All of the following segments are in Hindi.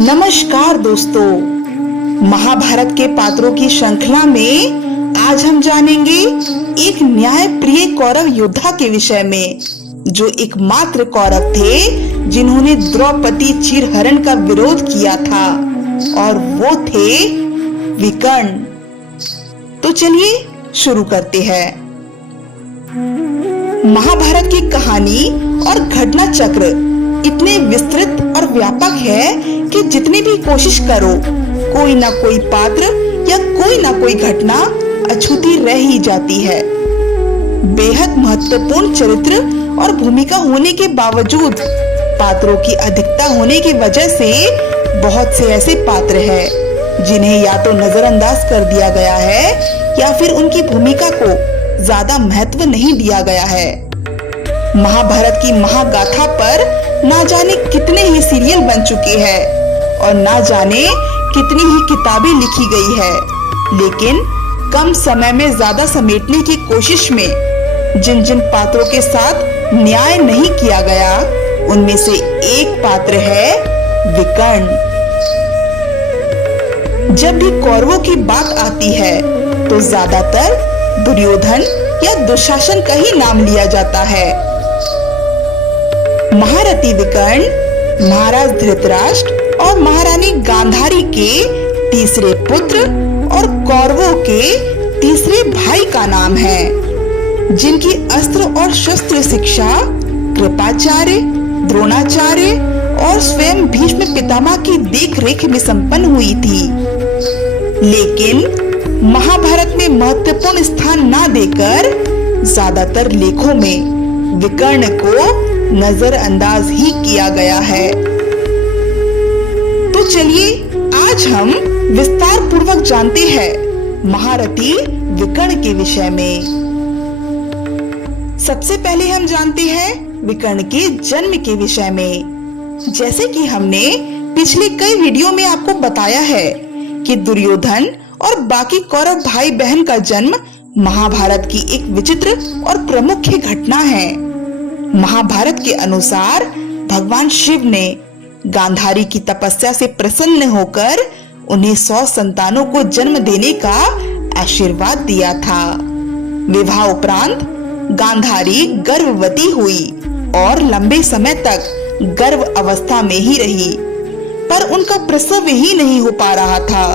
नमस्कार दोस्तों, महाभारत के पात्रों की श्रृंखला में आज हम जानेंगे एक न्यायप्रिय कौरव योद्धा के विषय में, जो एकमात्र कौरव थे जिन्होंने द्रौपदी चिरहरण का विरोध किया था, और वो थे विकर्ण। तो चलिए शुरू करते हैं। महाभारत की कहानी और घटना चक्र इतने विस्तृत और व्यापक है कि जितनी भी कोशिश करो, कोई ना कोई पात्र या कोई ना कोई घटना अछूती रह ही जाती है। बेहद महत्वपूर्ण चरित्र और भूमिका होने के बावजूद पात्रों की अधिकता होने की वजह से बहुत से ऐसे पात्र हैं जिन्हें या तो नजरअंदाज कर दिया गया है या फिर उनकी भूमिका को ज्यादा महत्व नहीं दिया गया है। महाभारत की महागाथा पर ना जाने कितने ही सीरियल बन चुके हैं और ना जाने कितनी ही किताबें लिखी गई है, लेकिन कम समय में ज्यादा समेटने की कोशिश में जिन जिन पात्रों के साथ न्याय नहीं किया गया, उनमें से एक पात्र है विकर्ण। जब भी कौरवों की बात आती है तो ज्यादातर दुर्योधन या दुशासन का ही नाम लिया जाता है। महारथी विकर्ण महाराज धृतराष्ट्र और महारानी गांधारी के तीसरे पुत्र और कौरवों के तीसरे भाई का नाम है, जिनकी अस्त्र और शस्त्र शिक्षा कृपाचार्य, द्रोणाचार्य और स्वयं भीष्म पितामह की देखरेख में संपन्न हुई थी। लेकिन महाभारत में महत्वपूर्ण स्थान ना देकर ज्यादातर लेखों में विकर्ण को नजरअंदाज ही किया गया है। तो चलिए आज हम विस्तार पूर्वक जानते हैं महारथी विकर्ण के विषय में। सबसे पहले हम जानते हैं विकर्ण के जन्म के विषय में। जैसे कि हमने पिछले कई वीडियो में आपको बताया है कि दुर्योधन और बाकी कौरव भाई बहन का जन्म महाभारत की एक विचित्र और प्रमुख घटना है। महाभारत के अनुसार भगवान शिव ने गांधारी की तपस्या से प्रसन्न होकर उन्हें 100 संतानों को जन्म देने का आशीर्वाद दिया था। विवाह उपरांत गांधारी गर्भवती हुई और लंबे समय तक गर्भ अवस्था में ही रही, पर उनका प्रसव ही नहीं हो पा रहा था,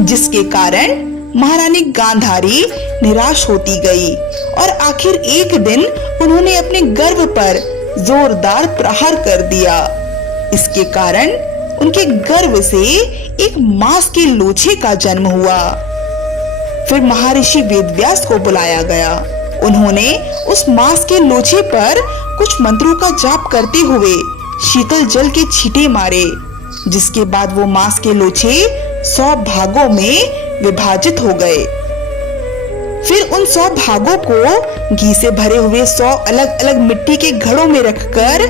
जिसके कारण महारानी गांधारी निराश होती गई और आखिर एक दिन उन्होंने अपने गर्भ पर जोरदार प्रहार कर दिया। इसके कारण उनके गर्भ से एक मांस के लोचे का जन्म हुआ। फिर महर्षि वेदव्यास को बुलाया गया। उन्होंने उस मांस के लोचे पर कुछ मंत्रों का जाप करते हुए शीतल जल के छींटे मारे, जिसके बाद वो मांस के लोचे 100 भागों में विभाजित हो गए। फिर उन 100 भागों को घी से भरे हुए 100 अलग अलग मिट्टी के घड़ों में रखकर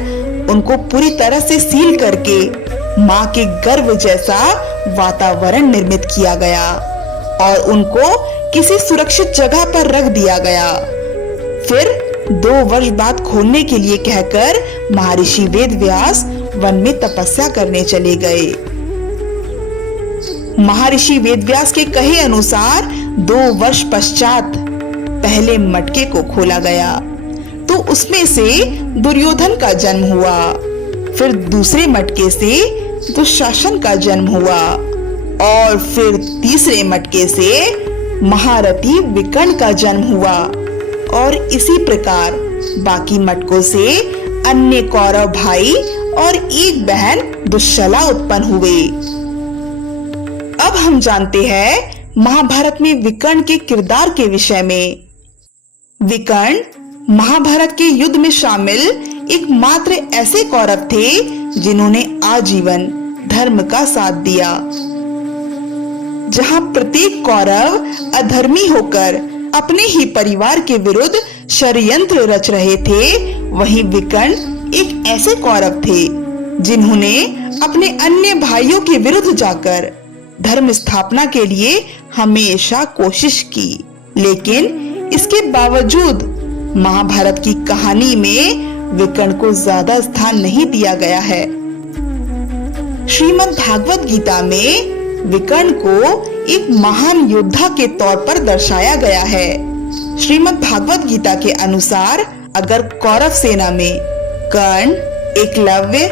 उनको पूरी तरह से सील करके मां के गर्भ जैसा वातावरण निर्मित किया गया और उनको किसी सुरक्षित जगह पर रख दिया गया। फिर 2 वर्ष बाद खोलने के लिए कहकर महर्षि वेदव्यास वन में तपस्या करने चले गए। महर्षि वेदव्यास के कहे अनुसार 2 वर्ष पश्चात पहले मटके को खोला गया तो उसमें से दुर्योधन का जन्म हुआ। फिर दूसरे मटके से दुशासन का जन्म हुआ और फिर तीसरे मटके से महारथी विकर्ण का जन्म हुआ, और इसी प्रकार बाकी मटकों से अन्य कौरव भाई और एक बहन दुश्शला उत्पन्न हुए। अब हम जानते हैं महाभारत में विकर्ण के किरदार के विषय में। विकर्ण महाभारत के युद्ध में शामिल एकमात्र ऐसे कौरव थे जिन्होंने आजीवन धर्म का साथ दिया। जहां प्रत्येक कौरव अधर्मी होकर अपने ही परिवार के विरुद्ध षड्यंत्र रच रहे थे, वहीं विकर्ण एक ऐसे कौरव थे जिन्होंने अपने अन्य भाइयों के विरुद्ध जाकर धर्म स्थापना के लिए हमेशा कोशिश की, लेकिन इसके बावजूद महाभारत की कहानी में विकर्ण को ज्यादा स्थान नहीं दिया गया है। श्रीमद् भागवत गीता में विकर्ण को एक महान योद्धा के तौर पर दर्शाया गया है। श्रीमद् भागवत गीता के अनुसार अगर कौरव सेना में कर्ण, एकलव्य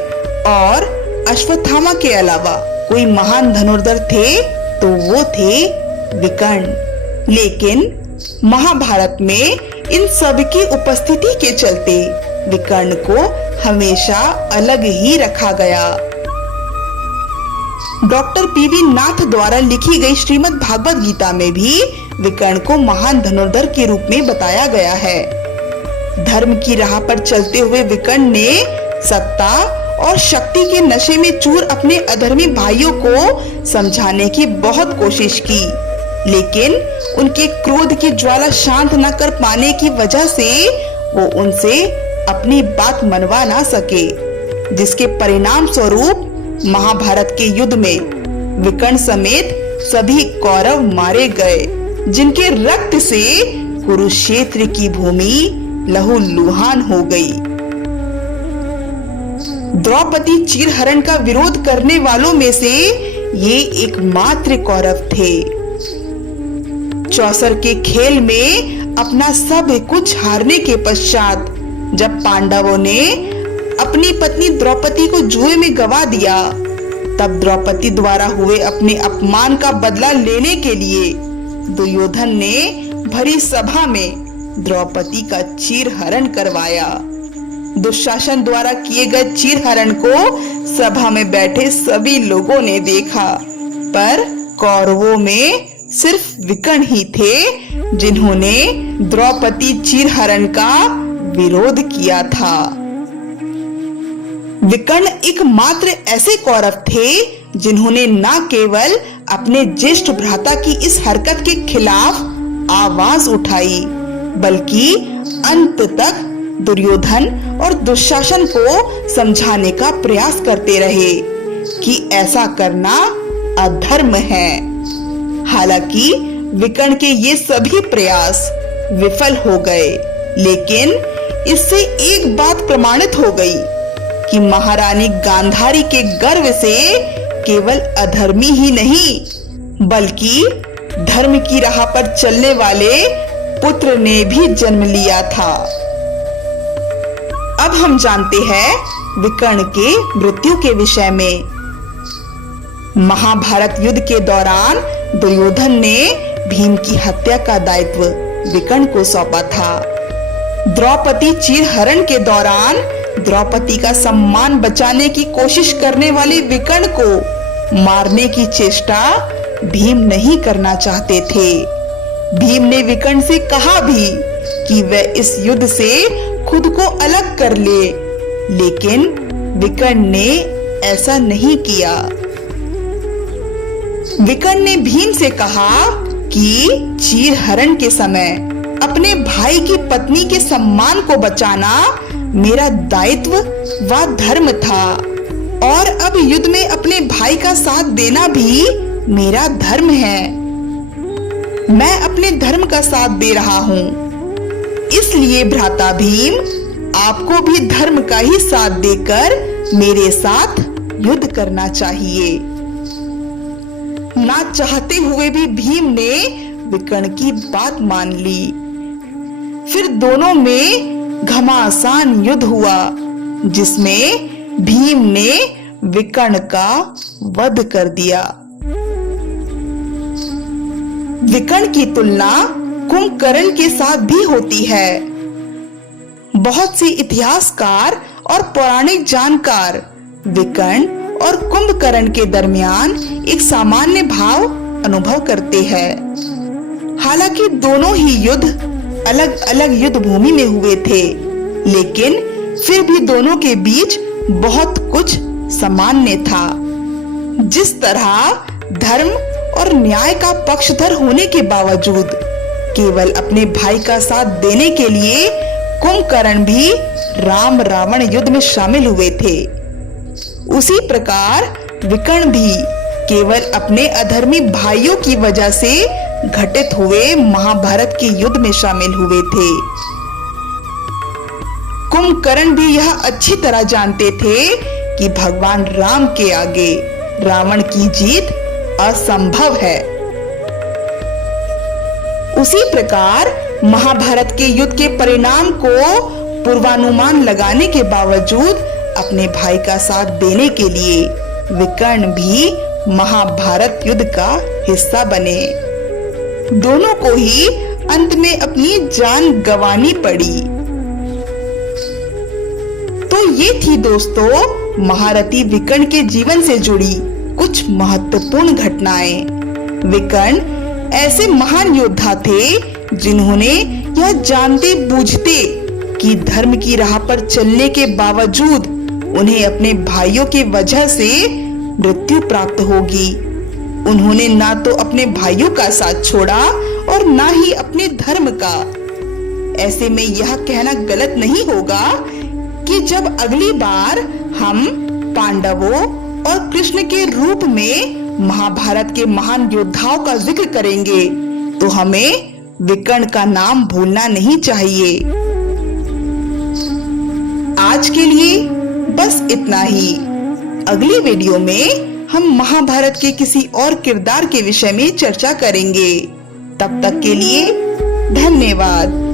और अश्वत्थामा के अलावा कोई महान धनुर्धर थे तो वो थे विकर्ण। लेकिन महाभारत में इन सब की उपस्थिति के चलते विकर्ण को हमेशा अलग ही रखा गया। डॉक्टर पीवी नाथ द्वारा लिखी गई श्रीमद् भागवत गीता में भी विकर्ण को महान धनुर्धर के रूप में बताया गया है। धर्म की राह पर चलते हुए विकर्ण ने सत्ता और शक्ति के नशे में चूर अपने अधर्मी भाइयों को समझाने की बहुत कोशिश की, लेकिन उनके क्रोध की ज्वाला शांत न कर पाने की वजह से वो उनसे अपनी बात मनवा ना सके, जिसके परिणाम स्वरूप महाभारत के युद्ध में विकर्ण समेत सभी कौरव मारे गए, जिनके रक्त से कुरुक्षेत्र की भूमि लहूलुहान हो गई। द्रौपदी चीरहरण का विरोध करने वालों में से ये एकमात्र कौरव थे। चौसर के खेल में अपना सब कुछ हारने के पश्चात जब पांडवों ने अपनी पत्नी द्रौपदी को जुए में गवा दिया, तब द्रौपदी द्वारा हुए अपने अपमान का बदला लेने के लिए दुर्योधन ने भरी सभा में द्रौपदी का चीरहरण करवाया। दुशासन द्वारा किए गए चीरहरण को सभा में बैठे सभी लोगों ने देखा, पर कौरवों में सिर्फ विकर्ण ही थे जिन्होंने द्रौपदी चीरहरण का विरोध किया था। विकर्ण एकमात्र ऐसे कौरव थे जिन्होंने न केवल अपने ज्येष्ठ भ्राता की इस हरकत के खिलाफ आवाज उठाई, बल्कि अंत तक दुर्योधन और दुशासन को समझाने का प्रयास करते रहे कि ऐसा करना अधर्म है। हालांकि विकर्ण के ये सभी प्रयास विफल हो गए, लेकिन इससे एक बात प्रमाणित हो गई कि महारानी गांधारी के गर्व से केवल अधर्मी ही नहीं, बल्कि धर्म की राह पर चलने वाले पुत्र ने भी जन्म लिया था। अब हम जानते हैं विकर्ण के मृत्यु के विषय में। महाभारत युद्ध के दौरान दुर्योधन ने भीम की हत्या का दायित्व विकर्ण को सौंपा था। द्रौपदी चीरहरण के दौरान द्रौपदी का सम्मान बचाने की कोशिश करने वाले विकर्ण को मारने की चेष्टा भीम नहीं करना चाहते थे। भीम ने विकर्ण से कहा भी कि वह इस युद्ध से खुद को अलग कर ले, लेकिन विकर्ण ने ऐसा नहीं किया। विकर्ण ने भीम से कहा कि चीरहरण के समय अपने भाई की पत्नी के सम्मान को बचाना मेरा दायित्व व धर्म था, और अब युद्ध में अपने भाई का साथ देना भी मेरा धर्म है। मैं अपने धर्म का साथ दे रहा हूँ, इसलिए भ्राता भीम आपको भी धर्म का ही साथ देकर मेरे साथ युद्ध करना चाहिए। ना चाहते हुए भी भीम ने विकर्ण की बात मान ली। फिर दोनों में घमासान युद्ध हुआ, जिसमें भीम ने विकर्ण का वध कर दिया। विकर्ण की तुलना कुंभकर्ण के साथ भी होती है। बहुत से इतिहासकार और पौराणिक जानकार विकर्ण और कुंभकर्ण के दरमियान एक सामान्य भाव अनुभव करते हैं। हालांकि दोनों ही युद्ध अलग अलग युद्ध भूमि में हुए थे, लेकिन फिर भी दोनों के बीच बहुत कुछ सामान्य था। जिस तरह धर्म और न्याय का पक्षधर होने के बावजूद केवल अपने भाई का साथ देने के लिए कुंभकर्ण भी राम रावण युद्ध में शामिल हुए थे, उसी प्रकार विकर्ण भी केवल अपने अधर्मी भाइयों की वजह से घटित हुए महाभारत के युद्ध में शामिल हुए थे। कुंभकर्ण भी यह अच्छी तरह जानते थे कि भगवान राम के आगे रावण की जीत असंभव है। उसी प्रकार महाभारत के युद्ध के परिणाम को पूर्वानुमान लगाने के बावजूद अपने भाई का साथ देने के लिए विकर्ण भी महाभारत युद्ध का हिस्सा बने। दोनों को ही अंत में अपनी जान गंवानी पड़ी। तो ये थी दोस्तों महारथी विकर्ण के जीवन से जुड़ी कुछ महत्वपूर्ण घटनाएं। विकर्ण ऐसे महान योद्धा थे जिन्होंने यह जानते बूझते कि धर्म की राह पर चलने के बावजूद उन्हें अपने भाइयों की वजह से मृत्यु प्राप्त होगी, उन्होंने ना तो अपने भाइयों का साथ छोड़ा और ना ही अपने धर्म का। ऐसे में यह कहना गलत नहीं होगा कि जब अगली बार हम पांडवों और कृष्ण के रूप में महाभारत के महान योद्धाओं का जिक्र करेंगे तो हमें विकर्ण का नाम भूलना नहीं चाहिए। आज के लिए बस इतना ही। अगली वीडियो में हम महाभारत के किसी और किरदार के विषय में चर्चा करेंगे। तब तक के लिए धन्यवाद।